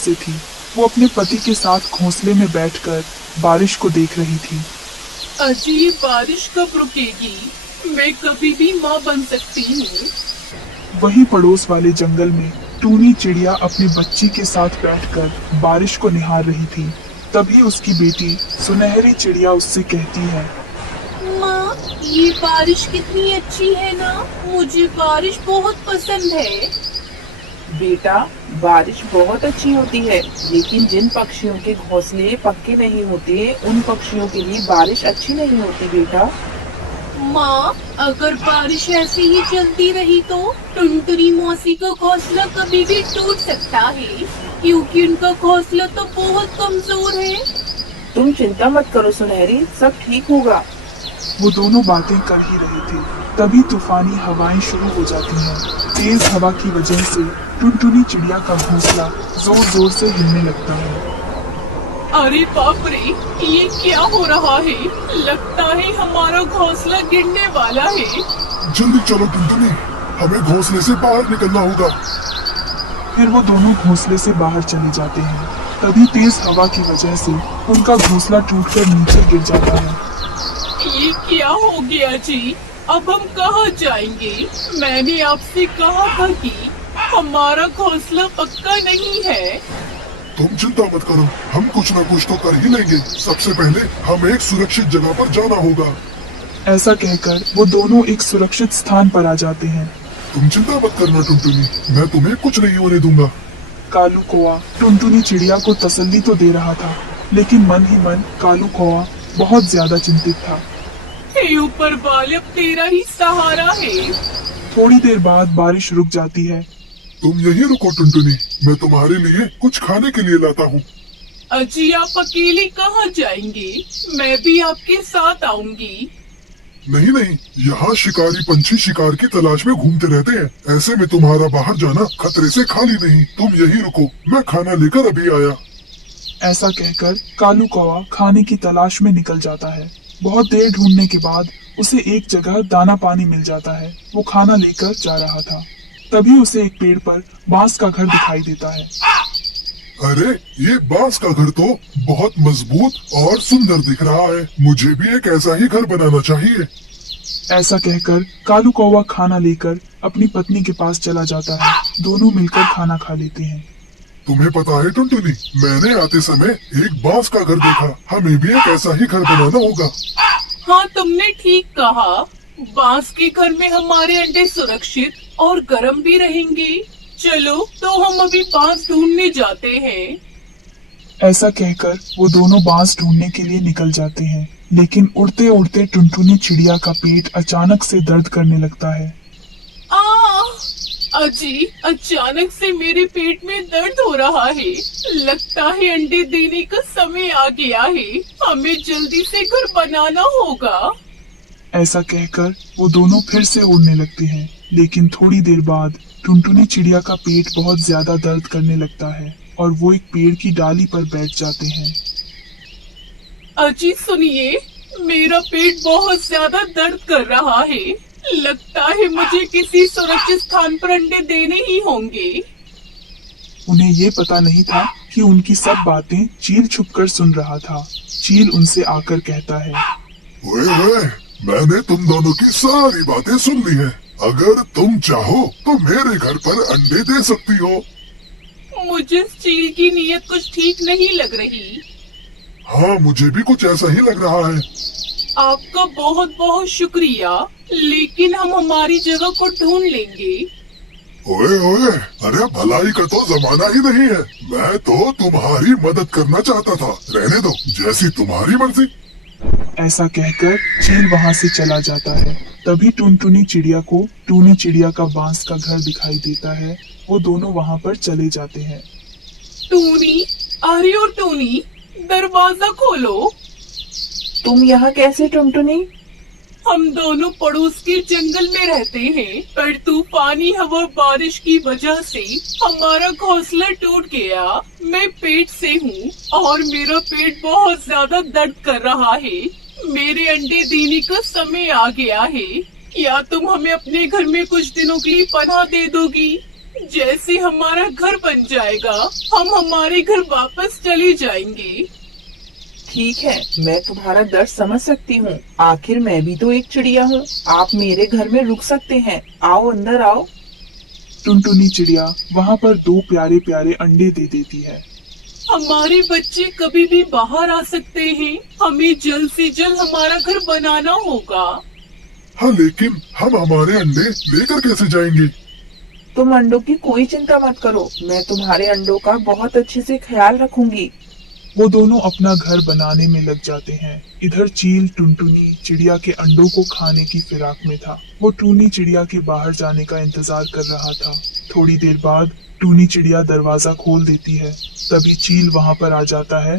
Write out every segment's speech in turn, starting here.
से थी। वो अपने पति के साथ घोंसले में बैठकर बारिश को देख रही थी। अजी, ये बारिश कब रुकेगी? मैं कभी भी माँ बन सकती हूँ। वहीं पड़ोस वाले जंगल में टूनी चिड़िया अपनी बच्ची के साथ बैठकर बारिश को निहार रही थी। तभी उसकी बेटी सुनहरी चिड़िया उससे कहती है, माँ, ये बारिश कितनी अच्छी है ना। मुझे बारिश बहुत पसंद है। बेटा, बारिश बहुत अच्छी होती है, लेकिन जिन पक्षियों के घोंसले पक्के नहीं होते उन पक्षियों के लिए बारिश अच्छी नहीं होती बेटा। माँ, अगर बारिश ऐसे ही चलती रही तो टुनटुनी मौसी का घोंसला कभी भी टूट सकता है, क्योंकि उनका घोंसला तो बहुत कमजोर है। तुम चिंता मत करो सुनहरी, सब ठीक होगा। वो दोनों बातें कर ही रहे थे, तभी तूफानी हवाएं शुरू हो जाती हैं। तेज हवा की वजह से टुनटुनी चिड़िया का घोंसला जोर जोर से हिलने लगता है। अरे बाप रे, ये क्या हो रहा है? लगता है हमारा घोंसला गिरने वाला है। जल्दी चलो टुनटुनी, हमें घोंसले से बाहर निकलना होगा। फिर वो दोनों घोंसले से बाहर चले जाते हैं। तभी तेज हवा की वजह से उनका घोंसला टूटकर नीचे गिर जाता है। ये क्या हो गया जी? अब हम कहाँ जाएंगे? मैंने आपसे कहा था कि हमारा घोंसला पक्का नहीं है। तुम चिंता मत करो, हम कुछ न कुछ तो कर ही लेंगे। सबसे पहले हमें एक सुरक्षित जगह पर जाना होगा। ऐसा कहकर वो दोनों एक सुरक्षित स्थान पर आ जाते हैं। तुम चिंता मत करना टुनटुनी, मैं तुम्हें कुछ नहीं होने दूंगा। कालू कौआ टुनटुनी चिड़िया को तसल्ली तो दे रहा था, लेकिन मन ही मन कालू कौआ बहुत ज्यादा चिंतित था। हे ऊपर वाले, अब तेरा ही सहारा है। थोड़ी देर बाद बारिश रुक जाती है। तुम यहीं रुको टुनटुनी, मैं तुम्हारे लिए कुछ खाने के लिए लाता हूँ। अजी, आप अकेले कहाँ जाएंगे? मैं भी आपके साथ आऊंगी। नहीं नहीं, यहाँ शिकारी पंछी शिकार की तलाश में घूमते रहते हैं। ऐसे में तुम्हारा बाहर जाना खतरे से खाली नहीं। तुम यहीं रुको, मैं खाना लेकर अभी आया। ऐसा कहकर कालू कौआ खाने की तलाश में निकल जाता है। बहुत देर ढूंढने के बाद उसे एक जगह दाना पानी मिल जाता है। वो खाना लेकर जा रहा था, तभी उसे एक पेड़ पर बांस का घर दिखाई देता है। अरे, ये बांस का घर तो बहुत मजबूत और सुंदर दिख रहा है। मुझे भी एक ऐसा ही घर बनाना चाहिए। ऐसा कहकर कालू कौवा खाना लेकर अपनी पत्नी के पास चला जाता है। दोनों मिलकर खाना खा लेते हैं। तुम्हें पता है टुनटुनी, मैंने आते समय एक बांस का घर देखा। हमें भी एक ऐसा ही घर बनाना होगा। हाँ, तुमने ठीक कहा। बांस के घर में हमारे अंडे सुरक्षित और गर्म भी रहेंगे। चलो, तो हम अभी बांस ढूंढने जाते हैं। ऐसा कहकर वो दोनों बांस ढूंढने के लिए निकल जाते हैं, लेकिन उड़ते उड़ते टुनटुनी चिड़िया का पेट अचानक से दर्द करने लगता है। अजी, अचानक से मेरे पेट में दर्द हो रहा है। लगता है अंडे देने का समय आ गया है। हमें जल्दी से घर बनाना होगा। ऐसा कहकर वो दोनों फिर से उड़ने लगते हैं, लेकिन थोड़ी देर बाद टुनटुनी चिड़िया का पेट बहुत ज्यादा दर्द करने लगता है और वो एक पेड़ की डाली पर बैठ जाते हैं। अजी सुनिए, मेरा पेट बहुत ज्यादा दर्द कर रहा है। लगता है मुझे किसी सुरक्षित स्थान पर अंडे देने ही होंगे। उन्हें ये पता नहीं था कि उनकी सब बातें चील छुपकर सुन रहा था। चील उनसे आकर कहता है, ओए, मैंने तुम दोनों की सारी बातें सुन ली हैं। अगर तुम चाहो तो मेरे घर पर अंडे दे सकती हो। मुझे इस चील की नीयत कुछ ठीक नहीं लग रही। हाँ, मुझे भी कुछ ऐसा ही लग रहा है। आपका बहुत बहुत शुक्रिया, लेकिन हम हमारी जगह को ढूंढ लेंगे। ओए, अरे भलाई का तो जमाना ही नहीं है। मैं तो तुम्हारी मदद करना चाहता था। रहने दो, जैसी तुम्हारी मर्जी। ऐसा कहकर चील वहाँ से चला जाता है। तभी टुनटुनी चिड़िया को टूनी चिड़िया का बांस का घर दिखाई देता है। वो दोनों वहाँ पर चले जाते हैं। टूनी, अरे ओ टूनी, दरवाजा खोलो। तुम यहाँ कैसे टुनटुनी? हम दोनों पड़ोस के जंगल में रहते हैं, पर तूफानी हवा बारिश की वजह से हमारा घोंसला टूट गया। मैं पेट से हूँ और मेरा पेट बहुत ज्यादा दर्द कर रहा है। मेरे अंडे देने का समय आ गया है। क्या तुम हमें अपने घर में कुछ दिनों के लिए पनाह दे दोगी? जैसे हमारा घर बन जाएगा हम हमारे घर वापस चले जाएंगे। ठीक है, मैं तुम्हारा दर्द समझ सकती हूँ। आखिर मैं भी तो एक चिड़िया हूँ। आप मेरे घर में रुक सकते हैं। आओ, अंदर आओ। टुनटुनी चिड़िया वहाँ पर दो प्यारे प्यारे अंडे दे देती है। हमारे बच्चे कभी भी बाहर आ सकते हैं। हमें जल्द से जल्द हमारा घर बनाना होगा। हाँ, लेकिन हम हमारे अंडे लेकर कैसे जाएंगे? तुम अंडों की कोई चिंता मत करो, मैं तुम्हारे अंडों का बहुत अच्छे से ख्याल रखूंगी। वो दोनों अपना घर बनाने में लग जाते हैं। इधर चील टुनटुनी चिड़िया के अंडों को खाने की फिराक में था। वो टूनी चिड़िया के बाहर जाने का इंतजार कर रहा था। थोड़ी देर बाद टूनी चिड़िया दरवाजा खोल देती है। तभी चील वहाँ पर आ जाता है।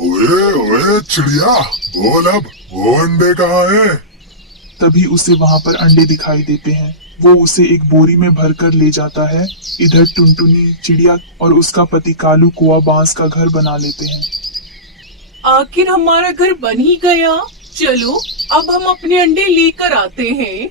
ओए ओए चिड़िया, बोल अब, वो अंडे कहाँ हैं? तभी उसे वहाँ पर अंडे दिखाई देते हैं। वो उसे एक बोरी में भरकर ले जाता है। इधर टुनटुनी चिड़िया और उसका पति कालू कौआ बांस का घर बना लेते हैं। आखिर हमारा घर बन ही गया। चलो अब हम अपने अंडे लेकर आते हैं।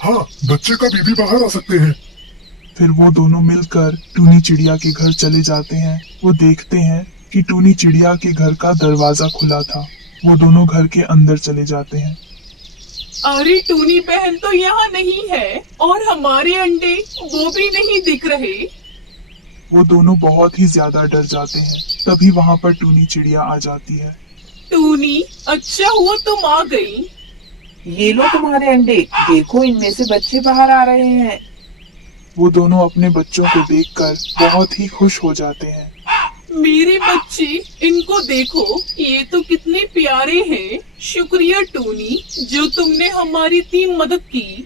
हाँ, बच्चे कभी भी बाहर आ सकते हैं। फिर वो दोनों मिलकर टूनी चिड़िया के घर चले जाते हैं। वो देखते हैं कि टूनी चिड़िया के घर का दरवाजा खुला था। वो दोनों घर के अंदर चले जाते हैं। अरे टूनी बहन तो यहाँ नहीं है और हमारे अंडे वो भी नहीं दिख रहे। वो दोनों बहुत ही ज्यादा डर जाते हैं। तभी वहाँ पर टूनी चिड़िया आ जाती है। टूनी, अच्छा हुआ तुम आ गई। ये लो तुम्हारे अंडे, देखो इनमें से बच्चे बाहर आ रहे हैं। वो दोनों अपने बच्चों को देखकर बहुत ही खुश हो जाते हैं। मेरे बच्चे, इनको देखो, ये तो कितने प्यारे हैं। शुक्रिया टूनी, जो तुमने हमारी इतनी मदद की।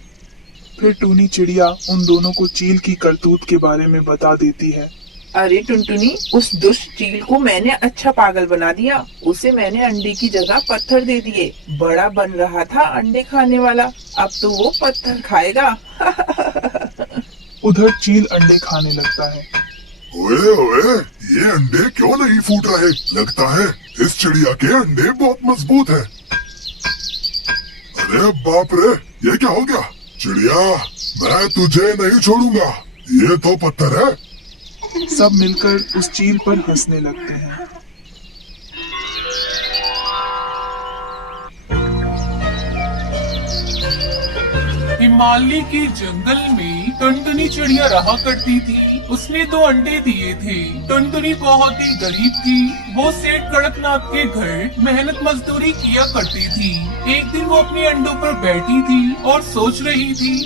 फिर टूनी चिड़िया उन दोनों को चील की करतूत के बारे में बता देती है। अरे टुनटुनी, उस दुष्ट चील को मैंने अच्छा पागल बना दिया। उसे मैंने अंडे की जगह पत्थर दे दिए। बड़ा बन रहा था अंडे खाने वाला, अब तो वो पत्थर खाएगा। उधर चील अंडे खाने लगता है। ओए ओए, ये अंडे क्यों नहीं फूट रहे? लगता है इस चिड़िया के अंडे बहुत मजबूत हैं। अरे बाप रे, ये क्या हो गया? चिड़िया, मैं तुझे नहीं छोड़ूंगा। ये तो पत्थर है। सब मिलकर उस चील पर हंसने लगते हैं। हिमालय के जंगल में टुनटुनी चिड़िया रहा करती थी। उसने 2 अंडे दिए थे। टुनटुनी बहुत ही गरीब थी। वो सेठ कड़कनाथ के घर मेहनत मजदूरी किया करती थी। एक दिन वो अपने अंडों पर बैठी थी और सोच रही थी,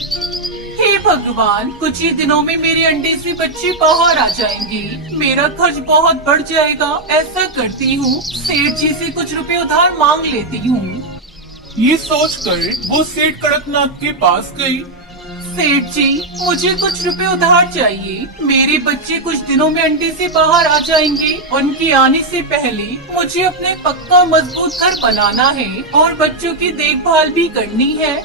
हे भगवान, कुछ ही दिनों में मेरे अंडे से बच्चे बाहर आ जाएंगे। मेरा खर्च बहुत बढ़ जाएगा। ऐसा करती हूँ, सेठ जी से कुछ रुपए उधार मांग लेती हूँ। ये सोचकर वो सेठ कड़कनाथ के पास गई। सेठ जी, मुझे कुछ रुपए उधार चाहिए। मेरे बच्चे कुछ दिनों में अंडे से बाहर आ जाएंगे। उनके आने से पहले मुझे अपने पक्का मजबूत घर बनाना है और बच्चों की देखभाल भी करनी है।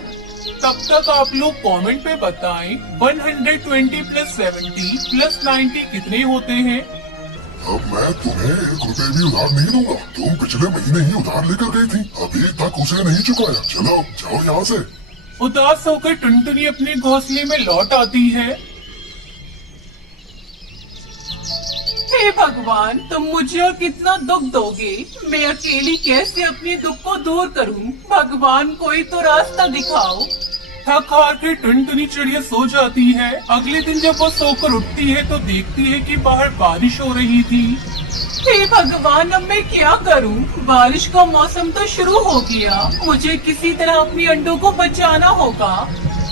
तब तक आप लोग कमेंट पे बताएं 120 + 70 + 90 कितने होते हैं। अब मैं तुम्हें 1 रुपए भी उधार नहीं दूंगा। तुम पिछले महीने ही उधार लेकर गई थी, अभी तक उसे नहीं चुकाया। चलो जाओ यहाँ से। उदास होकर टुनटुनी अपने घोंसले में लौट आती है। हे भगवान, तुम मुझे और कितना दुख दोगे। मैं अकेली कैसे अपने दुख को दूर करूं? भगवान, कोई तो रास्ता दिखाओ। थक हार के टुनटुनी चिड़िया सो जाती है। अगले दिन जब वो सोकर उठती है तो देखती है कि बाहर बारिश हो रही थी। हे भगवान, अब मैं क्या करूं? बारिश का मौसम तो शुरू हो गया। मुझे किसी तरह अपने अंडों को बचाना होगा।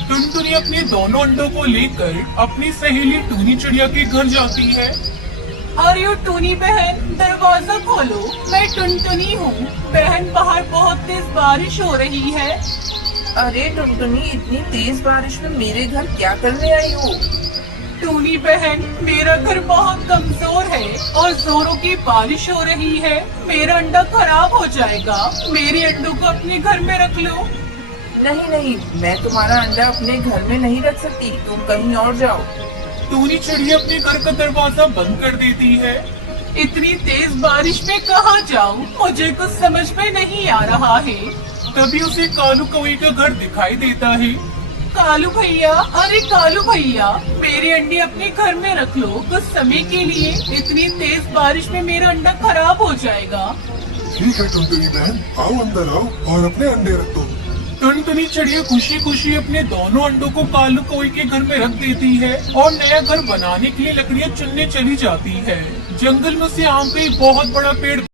टुनटुनी अपने दोनों अंडों को लेकर अपनी सहेली टूनी चिड़िया के घर जाती है। अरे ओ टूनी बहन, दरवाजा खोलो। मैं टुनटुनी हूँ। बहन, बाहर बहुत तेज बारिश हो रही है। अरे टुनटुनी, इतनी तेज बारिश में मेरे घर क्या करने आई हो? टूनी बहन, मेरा घर बहुत कमजोर है और जोरों की बारिश हो रही है। मेरा अंडा खराब हो जाएगा। मेरे अंडों को अपने घर में रख लो। नहीं नहीं, मैं तुम्हारा अंडा अपने घर में नहीं रख सकती। तुम कहीं और जाओ। टूनी चिड़िया अपने घर का दरवाजा बंद कर देती है। इतनी तेज बारिश में कहाँ जाऊँ? मुझे कुछ समझ में नहीं आ रहा है। तभी उसे कालू कौवे का घर दिखाई देता है। कालू भैया, अरे कालू भैया, मेरे अंडे अपने घर में रख लो कुछ समय के लिए। इतनी तेज बारिश में मेरा अंडा खराब हो जाएगा। ठीक है टुनटुनी बहन, आओ अंदर आओ और अपने अंडे रख दो। टुनटुनी चिड़िया खुशी खुशी अपने दोनों अंडों को कालू कौवे के घर में रख देती है और नया घर बनाने के लिए लकड़ियाँ चुनने चली जाती है। जंगल में से आम का एक बहुत बड़ा पेड़